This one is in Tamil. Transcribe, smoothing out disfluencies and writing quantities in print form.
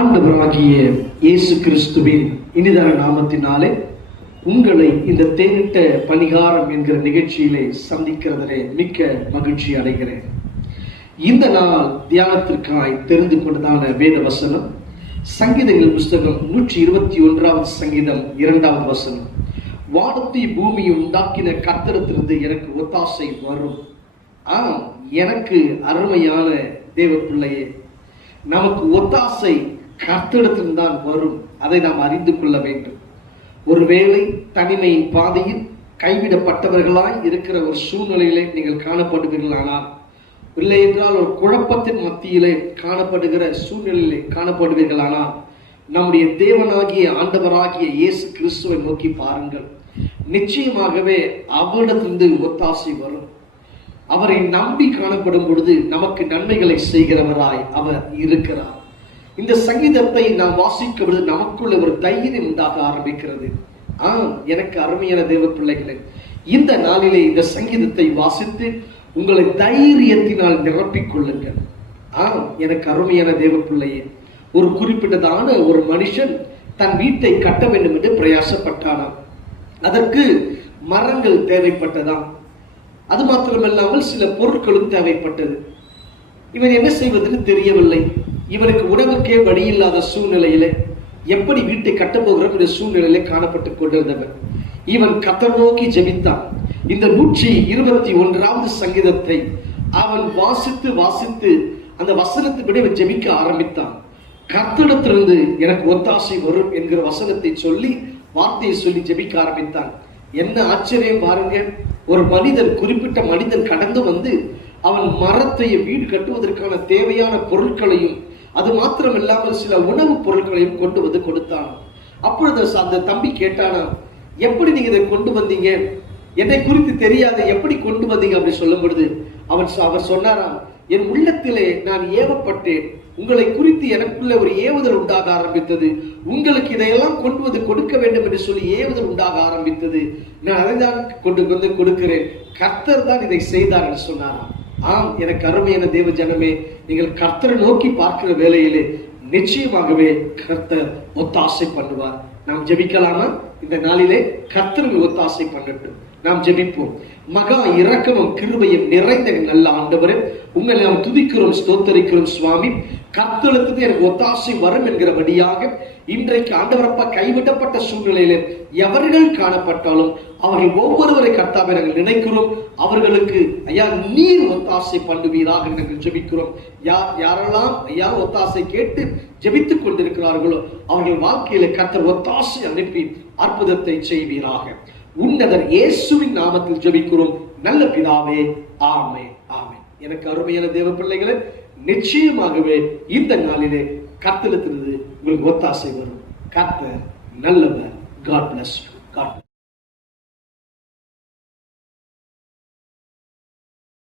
ஆண்டவராகிய இயேசு கிறிஸ்துவின் இனிதான நாமத்தினாலே உங்களை இந்த தேனிட்ட பணிகாரம் என்கிற நிகழ்ச்சியிலே சந்திக்கிறதிலே மிக்க மகிழ்ச்சி அடைகிறேன். இந்த நாள் தியானத்திற்காய் தெரிந்து கொண்டதான வேத வசனம் சங்கீதங்கள் புஸ்தகம் 121 சங்கீதம் 2 வசனம். வானத்தை பூமியை உண்டாக்கின கர்த்தரிடத்திலிருந்து எனக்கு ஒத்தாசை வரும். எனக்கு அருமையான தேவ பிள்ளையே, நமக்கு ஒத்தாசை கர்த்தரிடத்திலிருந்து தான் வரும். அதை நாம் அறிந்து கொள்ள வேண்டும். ஒருவேளை தனிமையின் பாதையில் கைவிடப்பட்டவர்களாய் இருக்கிற ஒரு சூழ்நிலையிலே நீங்கள் காணப்படுவீர்களானால், இல்லை என்றால் ஒரு குழப்பத்தின் மத்தியிலே காணப்படுகிற சூழ்நிலையிலே காணப்படுவீர்களானால், நம்முடைய தேவனாகிய ஆண்டவராகிய இயேசு கிறிஸ்துவை நோக்கி பாருங்கள். நிச்சயமாகவே அவரிடத்திலிருந்து ஒத்தாசை வரும். அவரை நம்பி காணப்படும் பொழுது நமக்கு நன்மைகளை செய்கிறவராய் அவர் இருக்கிறார். இந்த சங்கீதத்தை நாம் வாசிக்கும் பொழுது நமக்குள்ள ஒரு தைரியம் உண்டாக ஆரம்பிக்கிறது. எனக்கு அருமையான தேவ பிள்ளைகளே, இந்த நாளிலே இந்த சங்கீதத்தை வாசித்து உங்களை தைரியத்தினால் நிரப்பிக் கொள்ளுங்கள். எனக்கு அருமையான தேவ பிள்ளையே, ஒரு குறிப்பிட்டதான ஒரு மனுஷன் தன் வீட்டை கட்ட வேண்டும் என்று பிரயாசப்பட்டானாம். அதற்கு மரங்கள் தேவைப்பட்டதாம். அது மாத்திரமல்லாமல் சில பொருட்களும் தேவைப்பட்டது. இவன் என்ன செய்வதற்கு தெரியவில்லை. இவனுக்கு உணவுக்கே வழியில்லாத சூழ்நிலையிலே எப்படி வீட்டை கட்டப்போகிறோம் என்ற சூழ்நிலையிலே காணப்பட்டுக் கொண்டிருந்தவன் இவன் கர்த்தரை நோக்கி ஜெபித்தான். இந்த 121வது சங்கீதத்தை அவன் வாசித்து வாசித்து அந்த வசனத்தின்படி அவன் ஜெபிக்க ஆரம்பித்தான். கர்த்தரிடத்திலிருந்து எனக்கு ஒத்தாசை வரும் என்கிற வசனத்தை சொல்லி, வார்த்தையை சொல்லி ஜெபிக்க ஆரம்பித்தான். என்ன ஆச்சரியம் பாருங்க! ஒரு மனிதன், குறிப்பிட்ட மனிதன் கடந்து வந்து அவன் மரத்தையும் வீடு கட்டுவதற்கான தேவையான பொருட்களையும் அது மாத்திரம் இல்லாமல் சில உணவுப் பொருட்களையும் கொண்டு வந்து கொடுத்தான். அப்பொழுது அந்த தம்பி கேட்டானா, எப்படி நீங்க இதை கொண்டு வந்தீங்க? என்னை குறித்து தெரியாது, எப்படி கொண்டு வந்தீங்க அப்படி சொல்லும் பொழுது அவர் சொன்னாராம், என் உள்ளத்திலே நான் ஏவப்பட்டேன். உங்களை குறித்து எனக்குள்ள ஒரு ஏவுதல் உண்டாக ஆரம்பித்தது. உங்களுக்கு இதையெல்லாம் கொண்டு வந்து கொடுக்க வேண்டும் என்று சொல்லி ஏவுதல் உண்டாக ஆரம்பித்தது. நான் அதை தான் கொண்டு வந்து கொடுக்கிறேன். கர்த்தர் தான் இதை செய்தார் என்று சொன்னாராம். எனக்கு அருமையான தேவ ஜனமே, நீங்கள் கர்த்தரை நோக்கி பார்க்கிற வேளையிலே நிச்சயமாகவே கர்த்தர் ஒத்தாசை பண்ணுவார். நாம் ஜெபிக்கலாமா? இந்த நாளிலே கர்த்தர் ஒத்தாசை பண்ணட்டும். நாம் ஜெபிப்போம். மகா இரக்கமும் கிருபையும் நிறைந்த நல்ல ஆண்டவரே, உங்களை நாம் துதிக்கிறோம், ஸ்தோத்தரிக்கிறோம் சுவாமி. கர்த்தருக்கு எனக்கு ஒத்தாசை வரும் என்கிறபடியாக இன்றைக்கு ஆண்டவரப்பா கைவிடப்பட்ட சூழ்நிலையில எவர்கள் காணப்பட்டாலும் அவர்கள் ஒவ்வொருவரை கர்த்தாவை நாங்கள் நினைக்கிறோம். அவர்களுக்கு ஐயா நீர் ஒத்தாசை பண்ணுவீராக நாங்கள் ஜெபிக்கிறோம். யாரெல்லாம் ஐயா ஒத்தாசை கேட்டு ஜெபித்துக் கொண்டிருக்கிறார்களோ அவர்கள் வாழ்க்கையில கர்த்தர் ஒத்தாசை அனுப்பி அற்புதத்தை செய்வீராக. உன்னதர் இயேசுவின் நாமத்தில் ஜெபிக்கிறோம் நல்ல பிதாவே, ஆமென், ஆமென். எனக்கு அருமையான தேவ பிள்ளைகளே, நிச்சயமாகவே இந்த நாளிலே கர்த்தரிடத்திலிருந்து உங்களுக்கு ஒத்தாசை வரும். கர்த்தர் நல்லவர். God bless you. God bless you.